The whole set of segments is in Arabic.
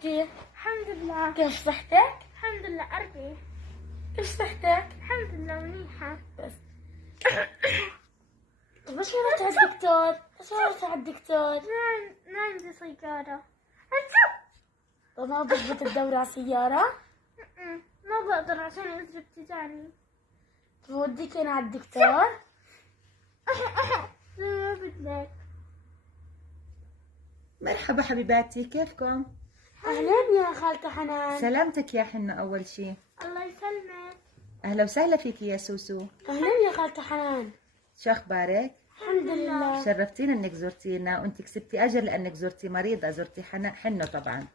حبيبتي؟ الحمد لله. كيف صحتك؟ الحمد لله قربي. كيف صحتك؟ الحمد لله منيحة. بس بس مرت على الدكتور؟ بس مرت على الدكتور؟ ما عندي سيارة. طب ما بضبط الدورة على السيارة؟ ما بقدر عشان أجرب تجاني. بوديك أنا على الدكتور؟ زي ما بدك. مرحبا حبيباتي، كيفكم؟ أهلا يا خالتة حنان. سلامتك يا حنة أول شي. الله يسلمك. أهلا وسهلا فيكي يا سوسو. أهلا يا خالتة حنان. شو أخبارك؟ الحمد لله. شرفتينا إنك زرتينا، وأنت كسبتي أجر لأنك زرتي مريضة، زرتي حنة طبعا.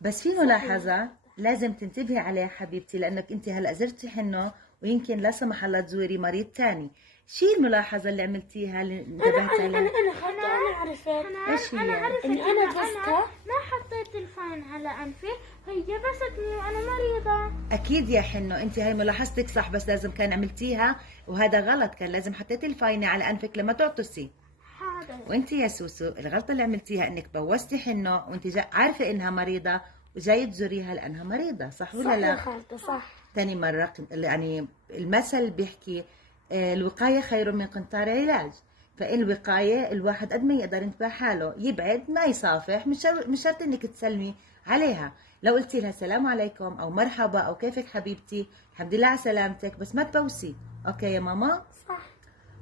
بس في ملاحظة لازم تنتبهي عليها حبيبتي، لأنك أنت هلأ زرتي حنة ويمكن لا سمح الله تزوري مريض تاني. شي الملاحظة اللي عملتيها اللي انتبهتي عليها؟ أنا خالتة أنا عرفت. إيش أنا هي؟ عرفت إني أنا جزتها. ما حطيت الفان على أنفي، هي جبستني وأنا مريضة. أكيد يا حنة، أنت هاي ملاحظتك صح، بس لازم كان عملتيها وهذا غلط، كان لازم حطيتي الفاينة على أنفك لما تعطسي. حاضر. وانت يا سوسو الغلطة اللي عملتيها انك بوستي حنة وانت عارفة انها مريضة وجاي تزوريها لانها مريضة، صح ولا صح يا لا؟ خالتة صح. تاني مرة يعني المثل بيحكي الوقاية خير من قنطار علاج، فإن الوقاية الواحد قد ما يقدر ينتبه حاله، يبعد ما يصافح، مش شرط انك تسلمي عليها، لو قلتي لها السلام عليكم او مرحبا او كيفك حبيبتي، الحمد لله على سلامتك، بس ما تبوسي. اوكي يا ماما؟ صح.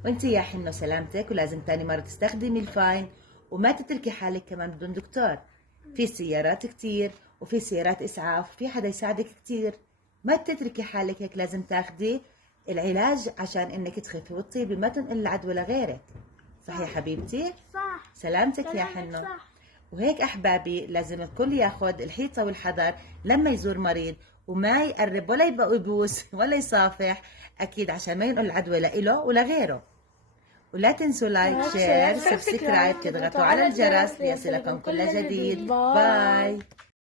وانت يا حنو سلامتك، ولازم تاني مرة تستخدمي الفاين وما تتركي حالك كمان بدون دكتور. في سيارات كتير وفي سيارات اسعاف، في حدا يساعدك كتير، ما تتركي حالك هيك، لازم تاخدي العلاج عشان انك تخفي وتطيبي، ما تنقل العدوى لغيرك. صح يا حبيبتي؟ صح. سلامتك يا كلامك حنو. صح. وهيك احبابي لازم الكل ياخذ الحيطه والحذر لما يزور مريض، وما يقرب ولا يبقى يبوس ولا يصافح، اكيد عشان ما ينقل العدوى لإله ولغيره. ولا تنسوا لايك شير سبسكرايب، تضغطوا على الجرس ليصلكم كل جديد. باي.